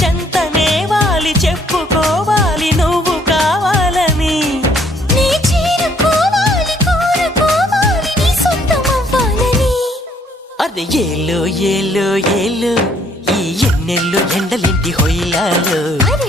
చెంతనే వాలి చెప్పుకోవాలి నువ్వు కావాలని. నీ చేరుకోవాలి కోరుకోవాలి నీ సొంతమవ్వాలని. అరే ఏలో ఏలో ఏలో ఈ ఎన్నెల్లో ఎండలింటి హొయిలాలో. అరే